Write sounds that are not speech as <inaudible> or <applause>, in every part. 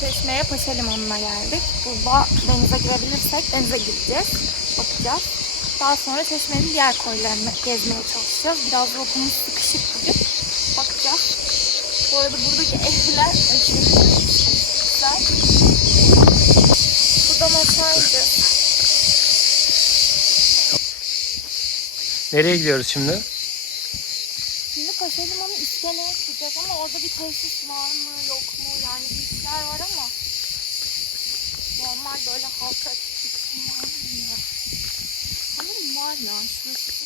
Çeşme'ye Paşa Limanı'na geldik. Burada denize girebilirsek denize gireceğiz. Bakacağız. Daha sonra Çeşme'nin diğer koylarını gezmeye çalışacağız. Biraz rotamız sıkışık bugün. Bakacağız. Bu arada buradaki evler aşırı güzel. Buradan aşağı ineceğiz. Nereye gidiyoruz şimdi? Şimdi Paşa Limanı iskeleye gideceğiz ama orada bir tesis var mı yok mu? Yani bir işler var ama normal böyle halka kısım var mı. Sanırım var ya şurası.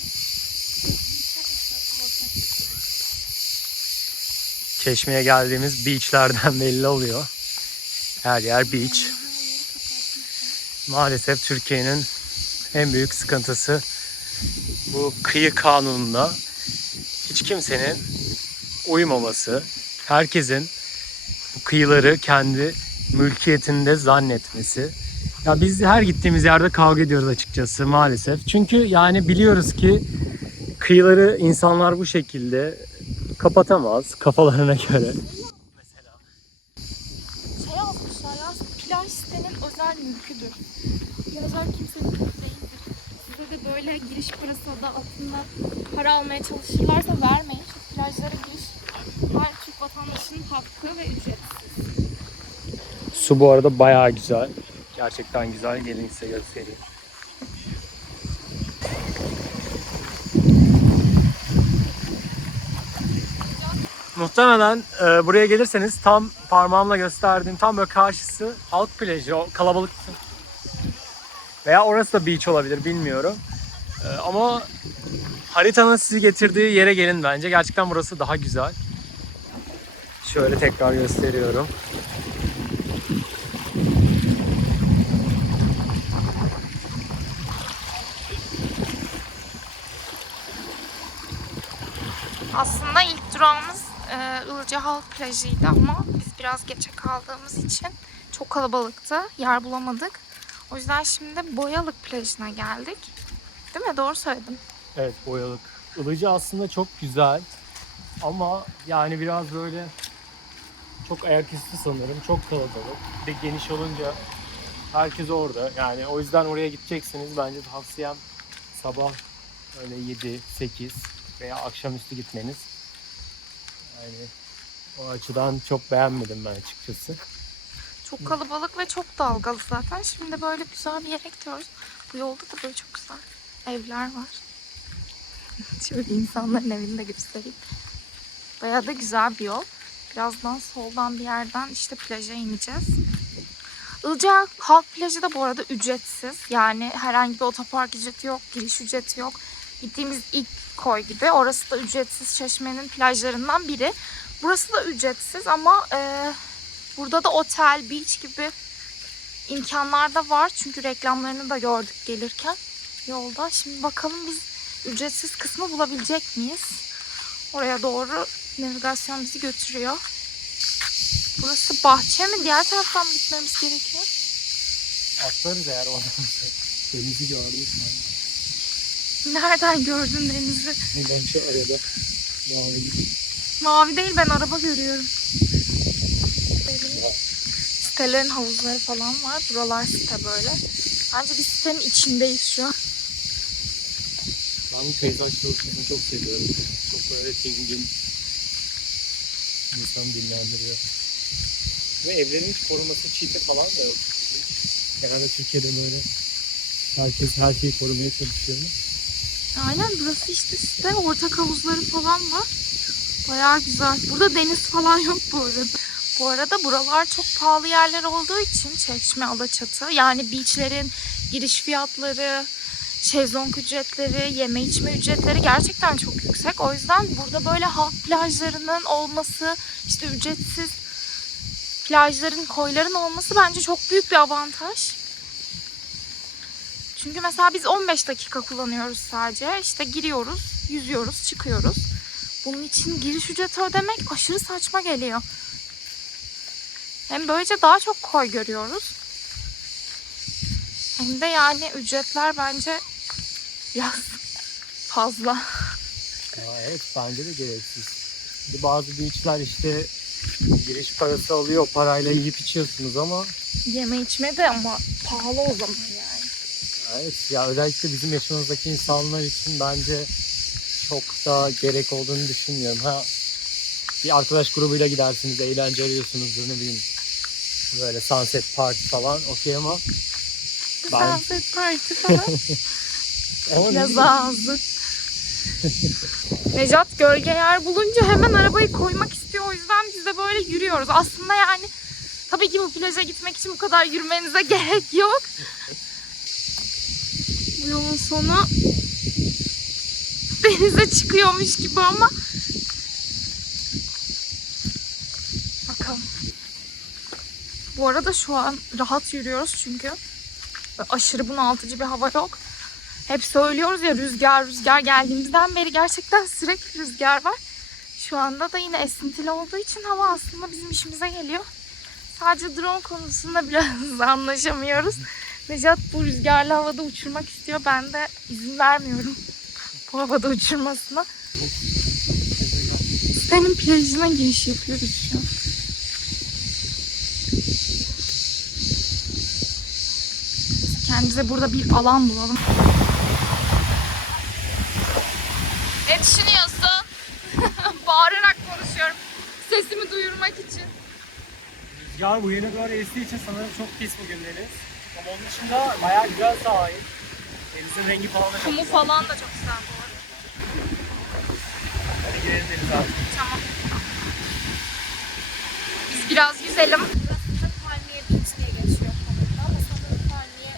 Çeşmeye geldiğimiz beachlerden <laughs> belli oluyor. Her yer beach. Maalesef Türkiye'nin en büyük sıkıntısı bu kıyı kanununda hiç kimsenin uymaması, herkesin bu kıyıları kendi mülkiyetinde zannetmesi. Ya biz her gittiğimiz yerde kavga ediyoruz açıkçası maalesef. Çünkü yani biliyoruz ki kıyıları insanlar bu şekilde kapatamaz kafalarına göre. Mesela Şey yazmışlar ya plaj sitenin özel mülküdür. Plajlar kimsenin mülkü değildir. Size de böyle giriş parası adı altında para almaya çalışırlarsa vermeyin. Çünkü plajlara giriş her Türk vatandaşının hakkı ve ücretsiz. Su bu arada bayağı güzel. Gerçekten güzel. Gelin size göstereyim. Muhtemelen e, buraya gelirseniz tam parmağımla gösterdiğim tam böyle karşısı halk plajı, o kalabalık. Veya orası da beach olabilir bilmiyorum. E, ama haritanın sizi getirdiği yere gelin bence. Gerçekten burası daha güzel. Şöyle tekrar gösteriyorum. Aslında ilk durağımız e, Ilıca Halk Plajı'ydı ama biz biraz geçe kaldığımız için çok kalabalıktı. Yer bulamadık. O yüzden şimdi Boyalık Plajı'na geldik. Değil mi? Doğru söyledim. Evet boyalık. Ilıcı aslında çok güzel. Ama yani biraz böyle çok ayaküstü sanırım. Çok kalabalık. Bir de geniş olunca herkes orada. Yani o yüzden oraya gideceksiniz. Bence tavsiyem sabah öyle 7, 8 veya akşamüstü gitmeniz. Yani o açıdan çok beğenmedim ben açıkçası. Çok kalabalık ve çok dalgalı zaten. Şimdi böyle güzel bir yere gidiyoruz. Bu yolda da böyle çok güzel evler var. <laughs> Şöyle insanların evini de göstereyim. Bayağı da güzel bir yol. Birazdan soldan bir yerden işte plaja ineceğiz. Ilıca Halk Plajı da bu arada ücretsiz. Yani herhangi bir otopark ücreti yok, giriş ücreti yok. Gittiğimiz ilk koy gibi. Orası da ücretsiz Çeşme'nin plajlarından biri. Burası da ücretsiz ama e, burada da otel, beach gibi imkanlar da var. Çünkü reklamlarını da gördük gelirken yolda. Şimdi bakalım biz ücretsiz kısmı bulabilecek miyiz? Oraya doğru navigasyon bizi götürüyor. Burası bahçe mi? Diğer taraftan mı gitmemiz gerekiyor? Atlarız eğer oradan. Denizi gördük? Nereden gördün denizi? Ben şu arada mavi Mavi değil ben araba görüyorum. Böyle Sitelerin havuzları falan var. Buralar site böyle. Bence biz sitenin içindeyiz şu an. Ben bu peyzaj turistini çok seviyorum. Çok böyle zengin. İnsan dinlendiriyor. Ve evlerin hiç koruması çiğte falan da yok. Genelde Türkiye'de böyle herkes her şeyi korumaya çalışıyor. Aynen burası işte site. Ortak havuzları falan var. Bayağı güzel. Burada deniz falan yok bu arada. Bu arada buralar çok pahalı yerler olduğu için Çeşme, Alaçatı yani beachlerin giriş fiyatları, şezlong ücretleri, yeme içme ücretleri gerçekten çok yüksek. O yüzden burada böyle halk plajlarının olması, işte ücretsiz plajların, koyların olması bence çok büyük bir avantaj. Çünkü mesela biz 15 dakika kullanıyoruz sadece. İşte giriyoruz, yüzüyoruz, çıkıyoruz. Bunun için giriş ücreti ödemek aşırı saçma geliyor. Hem böylece daha çok koy görüyoruz. Hem de yani ücretler bence biraz <laughs> fazla. Aa, evet bence de gereksiz. De bazı beachler işte Giriş parası alıyor. O parayla yiyip içiyorsunuz ama Yeme içme de ama pahalı o zaman. Evet ya özellikle bizim yaşımızdaki insanlar için bence çok da gerek olduğunu düşünmüyorum. Ha bir arkadaş grubuyla gidersiniz, eğlence arıyorsunuzdur ne bileyim. Böyle sunset party falan okey ama Ben- Sunset party falan. <laughs> ama ne bileyim, ağzı. Necat gölge yer bulunca hemen arabayı koymak istiyor. O yüzden biz de böyle yürüyoruz. Aslında yani tabii ki bu plaja gitmek için bu kadar yürümenize <laughs> gerek yok. Yolun sonu denize çıkıyormuş gibi ama bakalım. Bu arada şu an rahat yürüyoruz çünkü aşırı bunaltıcı bir hava yok. Hep söylüyoruz ya rüzgar rüzgar geldiğimizden beri gerçekten sürekli rüzgar var. Şu anda da yine esintili olduğu için hava aslında bizim işimize geliyor. Sadece drone konusunda biraz <laughs> anlaşamıyoruz. Necat bu rüzgarlı havada uçurmak istiyor. Ben de izin vermiyorum bu havada uçurmasına. Senin plajına giriş yapıyoruz şu an. Kendimize burada bir alan bulalım. Ne düşünüyorsun? <laughs> Bağırarak konuşuyorum. Sesimi duyurmak için. Rüzgar bu yeni doğru estiği için sanırım çok pis bugün. Ama onun dışında bayağı güzel sahil. Denizin rengi falan da çok Kumu güzel. falan da çok güzel bu arada. Hadi girelim denize abi. Tamam. Biz biraz yüzelim. Burası Palmiye Beach diye geçiyor konuda ama sanırım Palmiye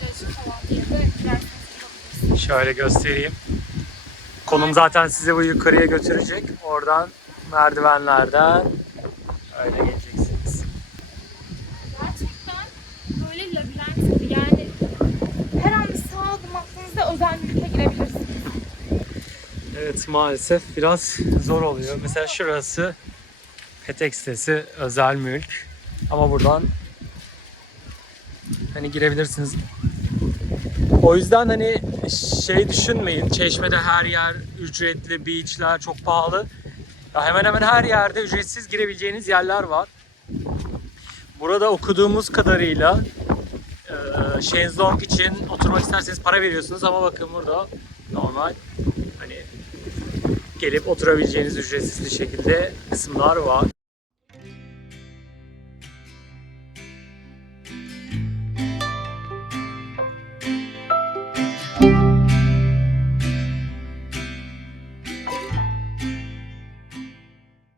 plajı falan diye de girerseniz bulabilirsiniz. Şöyle göstereyim. Konum zaten sizi bu yukarıya götürecek. Oradan merdivenlerden öyle geleceksiniz. Gerçekten yani Her an bir sağa adım attığınızda girebilirsiniz. Evet maalesef biraz zor oluyor. Mesela şurası Petek sitesi özel mülk. Ama buradan hani girebilirsiniz. O yüzden hani şey düşünmeyin. Çeşme'de her yer ücretli, beachler çok pahalı. Ya hemen hemen her yerde ücretsiz girebileceğiniz yerler var. Burada okuduğumuz kadarıyla e, için oturmak isterseniz para veriyorsunuz ama bakın burada normal hani gelip oturabileceğiniz ücretsiz bir şekilde kısımlar var.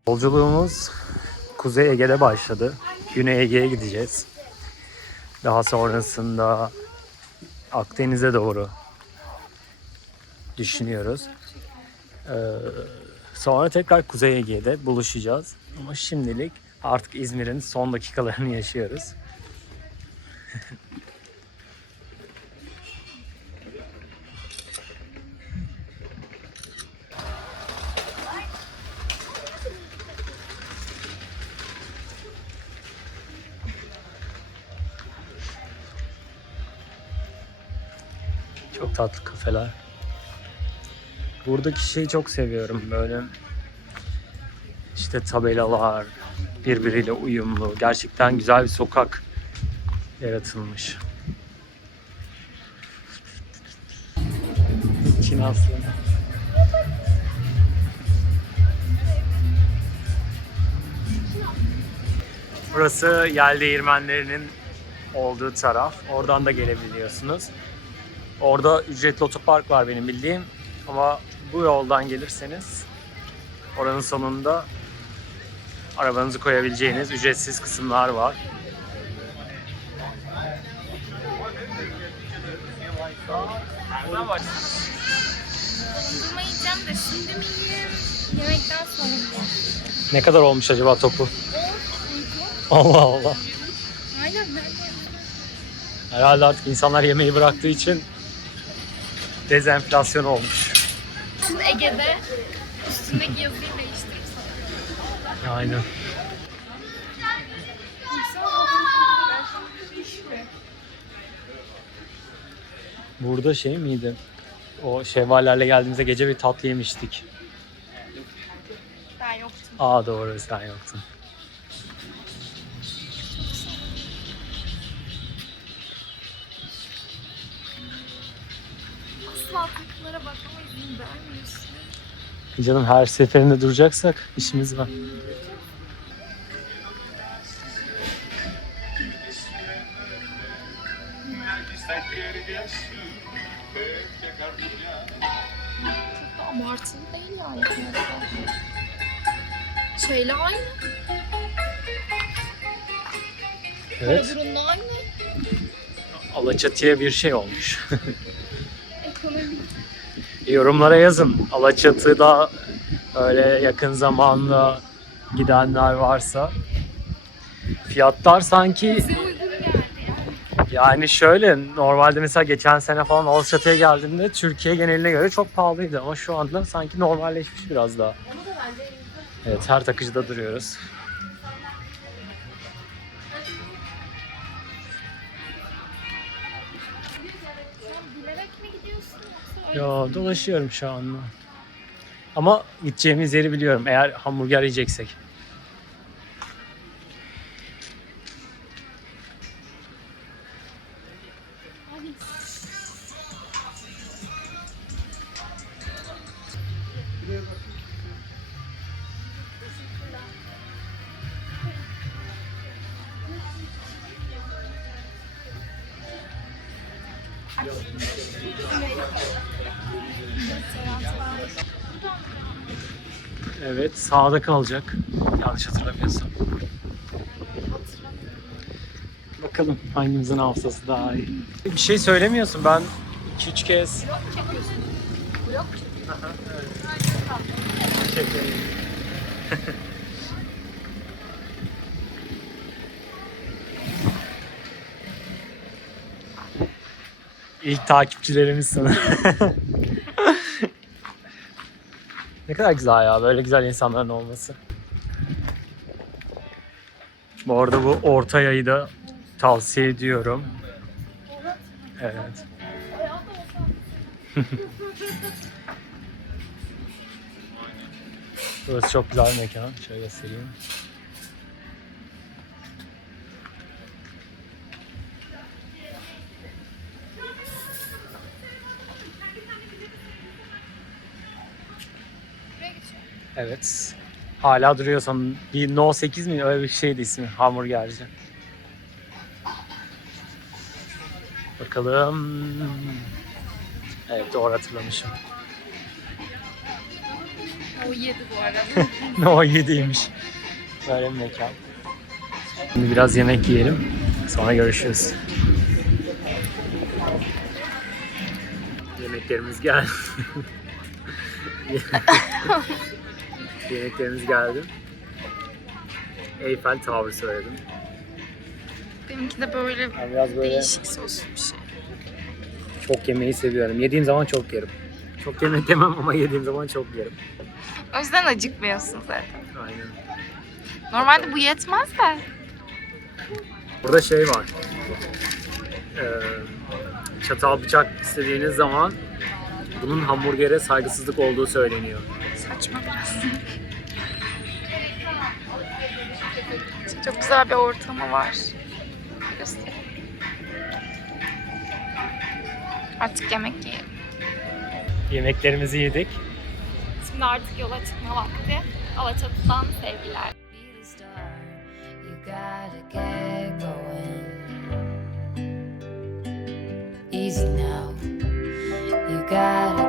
Yolculuğumuz Kuzey Ege'de başladı. Güney Ege'ye gideceğiz. Daha sonrasında Akdeniz'e doğru düşünüyoruz. Ee, sonra tekrar Kuzey Ege'de buluşacağız. Ama şimdilik artık İzmir'in son dakikalarını yaşıyoruz. Çok tatlı kafeler. Buradaki şeyi çok seviyorum böyle. İşte tabelalar birbiriyle uyumlu. Gerçekten güzel bir sokak yaratılmış. Çin aslanı. Burası yel değirmenlerinin olduğu taraf. Oradan da gelebiliyorsunuz. Orada ücretli otopark var benim bildiğim. Ama bu yoldan gelirseniz oranın sonunda arabanızı koyabileceğiniz ücretsiz kısımlar var. dondurma yiyeceğim de şimdi mi yiyeyim? Yemekten sonra mı? Ne kadar olmuş acaba topu? Allah Allah. Aynen? Herhalde artık insanlar yemeği bıraktığı için dezenflasyon olmuş. Şimdi Ege'de üstündeki yazıyı değiştirip satıyor. Aynen. Burada şey miydi? O şevvallerle geldiğimizde gece bir tatlı yemiştik. Ben yoktum. Aa doğru sen yoktun. Canım her seferinde duracaksak işimiz var. Abartılı değil yani. Şeyle aynı. Evet. Karaburun'la aynı. Alaçatı'ya bir şey olmuş. <laughs> Yorumlara yazın. Alaçatı'da öyle yakın zamanda gidenler varsa. Fiyatlar sanki yani şöyle normalde mesela geçen sene falan Alaçatı'ya geldiğimde Türkiye geneline göre çok pahalıydı ama şu anda sanki normalleşmiş biraz daha. Evet her takıcıda duruyoruz. Yo dolaşıyorum şu anda. Ama gideceğimiz yeri biliyorum eğer hamburger yiyeceksek. Evet sağda kalacak. Yanlış hatırlamıyorsam. Bakalım hangimizin hafızası daha iyi. Bir şey söylemiyorsun ben 2-3 kez. Vlog çekiyorsun. Vlog Aha, evet. Teşekkür ederim. <laughs> İlk takipçilerimiz sana. <laughs> ne kadar güzel ya böyle güzel insanların olması. Bu arada bu orta yayı da tavsiye ediyorum. Evet. <laughs> Burası çok güzel bir mekan. Şöyle göstereyim. Evet. Hala duruyorsan bir No 8 mi öyle bir şeydi ismi hamburgerci. Bakalım. Evet doğru hatırlamışım. O yedi bu arada. <laughs> No 7'ymiş. Böyle bir mekan. Şimdi biraz yemek yiyelim. Sonra görüşürüz. Yemeklerimiz geldi. <laughs> Yemeklerimiz geldi. Eyfel Tower söyledim. Benimki de böyle Ben biraz böyle değişik soslu bir şey. çok yemeği seviyorum. Yediğim zaman çok yerim. Çok yemek yemem ama yediğim zaman çok yerim. O yüzden acıkmıyorsun zaten. Aynen. Normalde bu yetmez de. Burada şey var. Ee, çatal bıçak istediğiniz zaman bunun hamburgere saygısızlık olduğu söyleniyor. Saçma biraz. Çok güzel bir ortamı var. Göstereyim. Artık yemek yiyelim. Yemeklerimizi yedik. Şimdi artık yola çıkma vakti. Alaçatı'dan sevgiler. Easy now. gotta